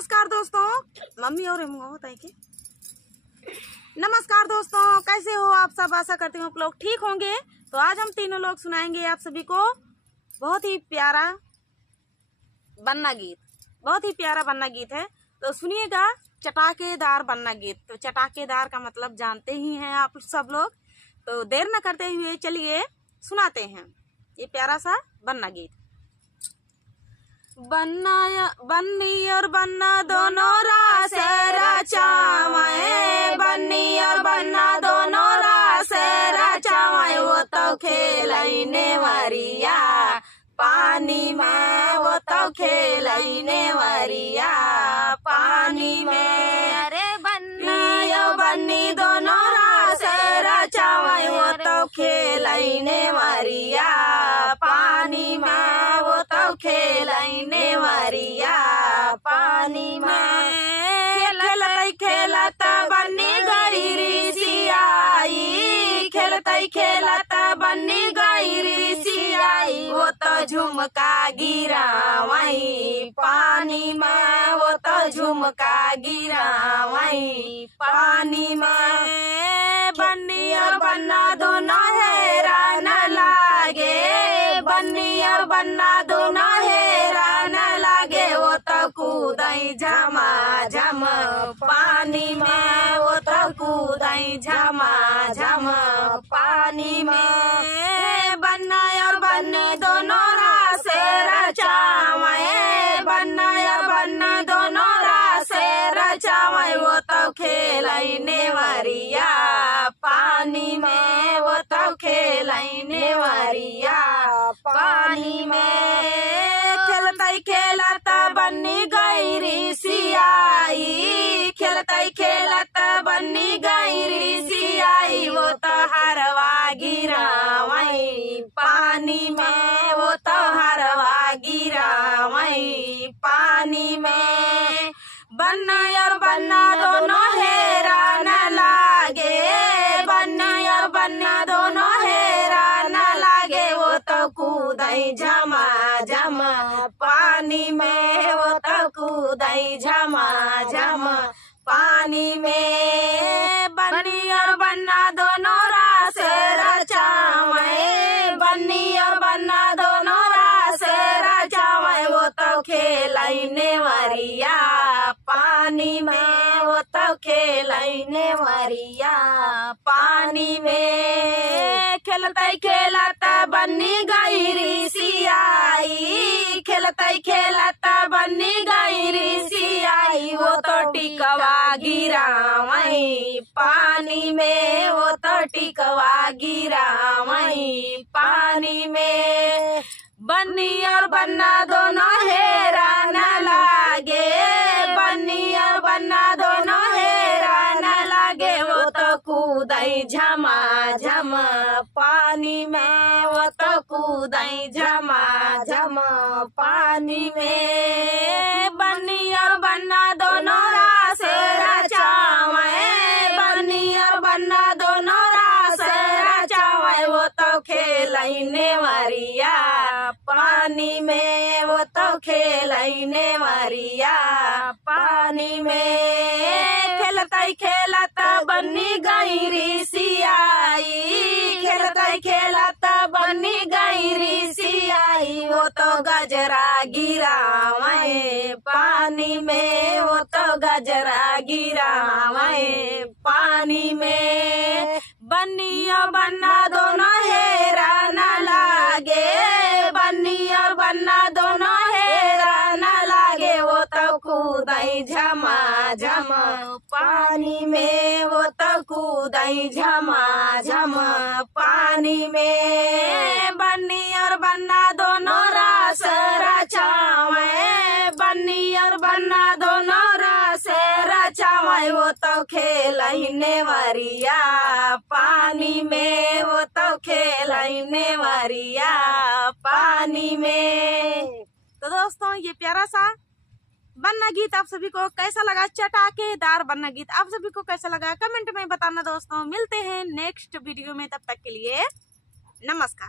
नमस्कार दोस्तों, मम्मी और होता है कि नमस्कार दोस्तों, कैसे हो आप सब। आशा करती हूँ आप लोग ठीक होंगे। तो आज हम तीनों लोग सुनाएंगे आप सभी को बहुत ही प्यारा बन्ना गीत। बहुत ही प्यारा बन्ना गीत है, तो सुनिएगा। चटाकेदार बन्ना गीत। तो चटाकेदार का मतलब जानते ही हैं आप सब लोग। तो देर न करते हुए चलिए सुनाते हैं ये प्यारा सा बन्ना गीत। बन्नी और बन्ना दोनों रास रचावे, बन्नी और बन्ना दोनों रास रचावे। वो तो खेलने वरिया पानी में, वो तो खेलने वरिया पानी में। अरे बन्नी और बन्नी दोनों रास रचावे, वो तो खेलने वरिया पानी में, वो तो खेलने वरिया पानी में। खेलत बन्नी गई ऋषियाई, खेलत बन्नी गई ऋषियाई। वो तो झुमका गिरावई पानी में, वो तो झुमका गिरावई पानी में। बन्नी और बन्ना दोनों हैरान लागे, बन्नी और बन्ना दोनों हैरान लागे। वो तो कूदई झमा झम पानी में, वो तो कूदई झमा झम पानी में। बन्ना और बन्नी दोनों रास रचावे, बन्ना और बन्ना दोनों रास रचावे। वो तो खेलने वरिया पानी में, वो तो खेलने वरिया पानी में। खेलत बन्नी गई ऋषियाई, खेलत बन्नी गई ऋषियाई। वो तो हरवा गिरावई पानी में, वो तो हरवा गिरावई पानी में। बन्ना और बन्ना दोनों हैरान लागे, बन्ना और बन्ना दोनों हैरान लागे। वो तो कूदई झमा झम पानी में, वो तो कूदई झमा झम पानी में। बन्नी और बन्ना दोनों रास रचावे, बन्नी और बन्ना दोनों रास रचावे। वो तो खेलने वरिया पानी में, वो तो खेलने वरिया पानी में। खेलत बन्नी गई ऋषियाई, खेलत बन्नी गई ऋषियाई। वो तो टिकवा गिरावई पानी में, वो तो टिकवा गिरावई पानी में। बन्नी और बन्ना दोनों हैरान लागे, बन्नी और बन्ना दोनों हैरान लागे। वो तो कूदई झमा झम पानी में, वो तो कूदई झमा झम पानी में। बन्नी और बन्ना दोनों रास रचावे, बन्नी और बन्ना दोनों रास रचावे। वो तो खेलने वरिया पानी में, वो तो खेलने वरिया पानी में। खेलत बन्नी गई ऋषियाई, खेलत बन्नी गई ऋषियाई। वो तो गजरा गिरावे पानी में, वो तो गजरा गिरावे पानी में। बन्नी और बन्ना दोनों हैरान लागे, बन्नी और बन्ना दोनों हैरान लागे। वो तो कूदई झमा झम पानी में, वो तो कूदई झमा झम पानी में। बन्नी और बन्ना दोनों रास रचावे, बन्नी और बन्ना दोनों रास रचावे। वो तो खेलने वरिया पानी में, वो तो खेलने वरिया पानी में। तो दोस्तों ये प्यारा सा बन्ना गीत आप सभी को कैसा लगा। चटाकेदार बन्ना गीत आप सभी को कैसा लगा कमेंट में बताना दोस्तों। मिलते हैं नेक्स्ट वीडियो में, तब तक के लिए नमस्कार।